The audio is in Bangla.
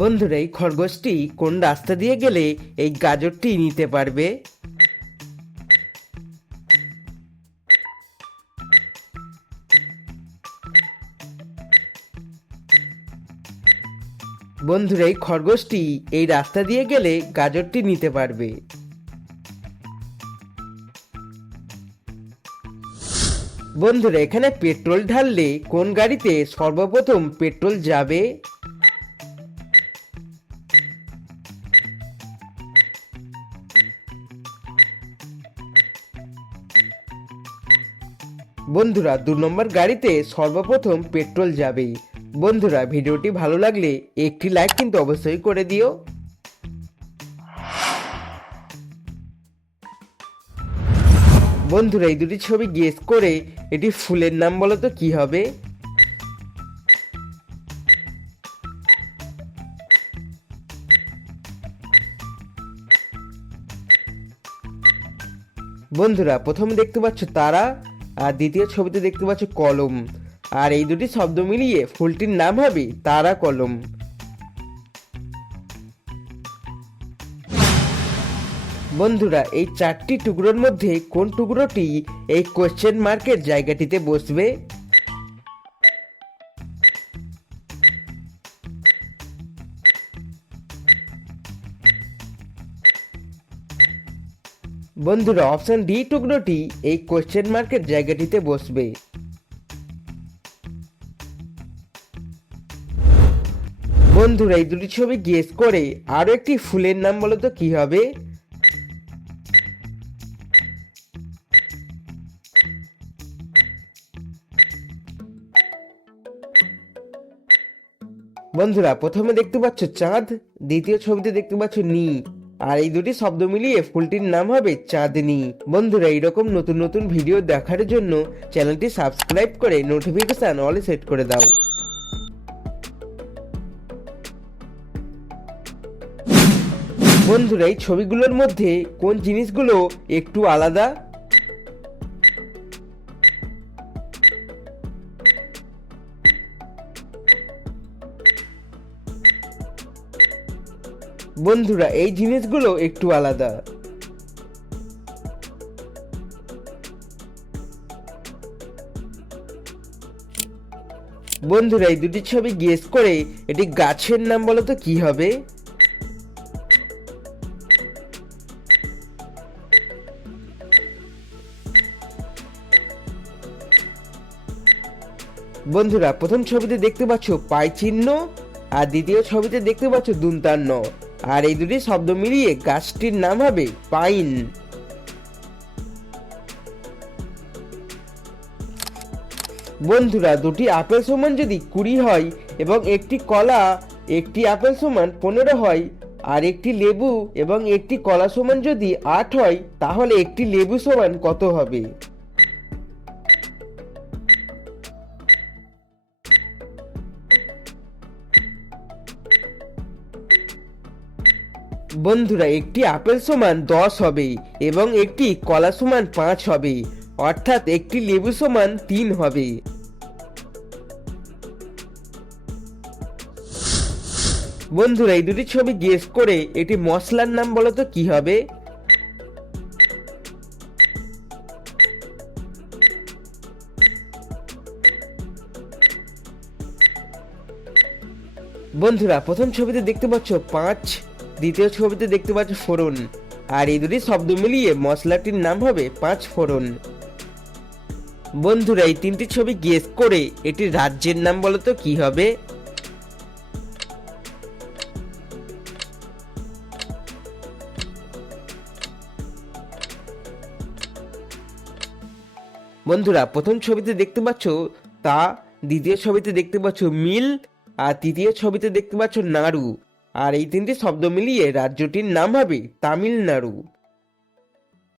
বন্ধুরা, এই খরগোশটি কোন রাস্তা দিয়ে গেলে এই গাজরটি নিতে পারবে? বন্ধুরা, এই খরগোশটি এই রাস্তা দিয়ে গেলে গাজরটি নিতে পারবে। বন্ধুরা, এখানে পেট্রোল ঢাললে কোন গাড়িতে সর্বপ্রথম পেট্রোল যাবে? বন্ধুরা, দু নম্বর গাড়িতে সর্বপ্রথম পেট্রোল যাবে বন্ধুরা, ভিডিওটি ভালো লাগলে একটি লাইক কিন্তু অবশ্যই করে দিও। বন্ধুরা, এই দুটি ছবি গেস করে এটি ফুলের নাম বলো তো, কি হবে? বন্ধুরা, প্রথমে দেখতে পাচ্ছ তারা। আর দ্বিতীয় ছবিতে দেখতে পাচ্ছ কলম। আর এই দুটি শব্দ মিলিয়ে ফুলটির নাম হবে তারা কলম। বন্ধুরা, এই চারটি টুকরোর মধ্যে কোন টুকরোটি এই কোশ্চেন মার্কের জায়গাটিতে বসবে? বন্ধুরা অপশন ডি টুকরোটি এই কোশ্চেন মার্কের জায়গাটিতে বসবে। বন্ধুরা, এই দুটি ছবি গেস করে আরও একটি ফুলের নাম বলো তো, কি হবে? বন্ধুরা, প্রথমে দেখতে পাচ্ছ চাঁদ, দ্বিতীয় ছবিতে দেখতে পাচ্ছ নি আর এই দুটি শব্দ মিলিয়ে ফুলটির নাম হবে চাঁদনি। বন্ধুরা, এইরকম নতুন নতুন ভিডিও দেখার জন্য চ্যানেলটি সাবস্ক্রাইব করে নোটিফিকেশান অলে সেট করে দাও। বন্ধুরা, এই ছবিগুলোর মধ্যে কোন জিনিসগুলো একটু আলাদা? বন্ধুরা, এই জিনিসগুলো একটু আলাদা। বন্ধুরা, এই দুটি ছবি গেস করে এটি গাছের নাম বলো তো কি হবে? বন্ধুরা, প্রথম ছবিতে দেখতে পাচ্ছ পাই চিহ্ন, আর দ্বিতীয় ছবিতে দেখতে পাচ্ছ দুন্তান্ন। আর এই দুটি শব্দ মিলিয়ে গাছটির নাম হবে পাইন বন্ধুরা, দুটি আপেল সমান যদি কুড়ি হয় এবং একটি কলা, একটি আপেল সমান পনেরো হয়, আর একটি লেবু এবং একটি কলা সমান যদি আট হয়, তাহলে একটি লেবু সমান কত হবে? বন্ধুরা, একটি আপেল সমান দশ হবে এবং একটি কলা সমান পাঁচ হবে অর্থাৎ একটি লেবু সমান তিন হবে বন্ধুরা, এই দুটি ছবি গেস করে এটি মশলার নাম বলতো কি হবে? বন্ধুরা, প্রথম ছবিতে দেখতে পাচ্ছ পাঁচ দ্বিতীয় ছবিতে দেখতে পাচ্ছ ফোড়ন। আর এই দুটি শব্দ মিলিয়ে মশলাটির নাম হবে পাঁচ ফোড়ন। বন্ধুরা, এই তিনটি ছবি গেস করে এটি রাজ্যের নাম বলতো কি হবে? বন্ধুরা, প্রথম ছবিতে দেখতে পাচ্ছ তা, দ্বিতীয় ছবিতে দেখতে পাচ্ছ মিল, আর তৃতীয় ছবিতে দেখতে পাচ্ছ নাড়ু। আর এই তিনটি শব্দ মিলিয়ে রাজ্যটির নাম হবে তামিলনাড়ু।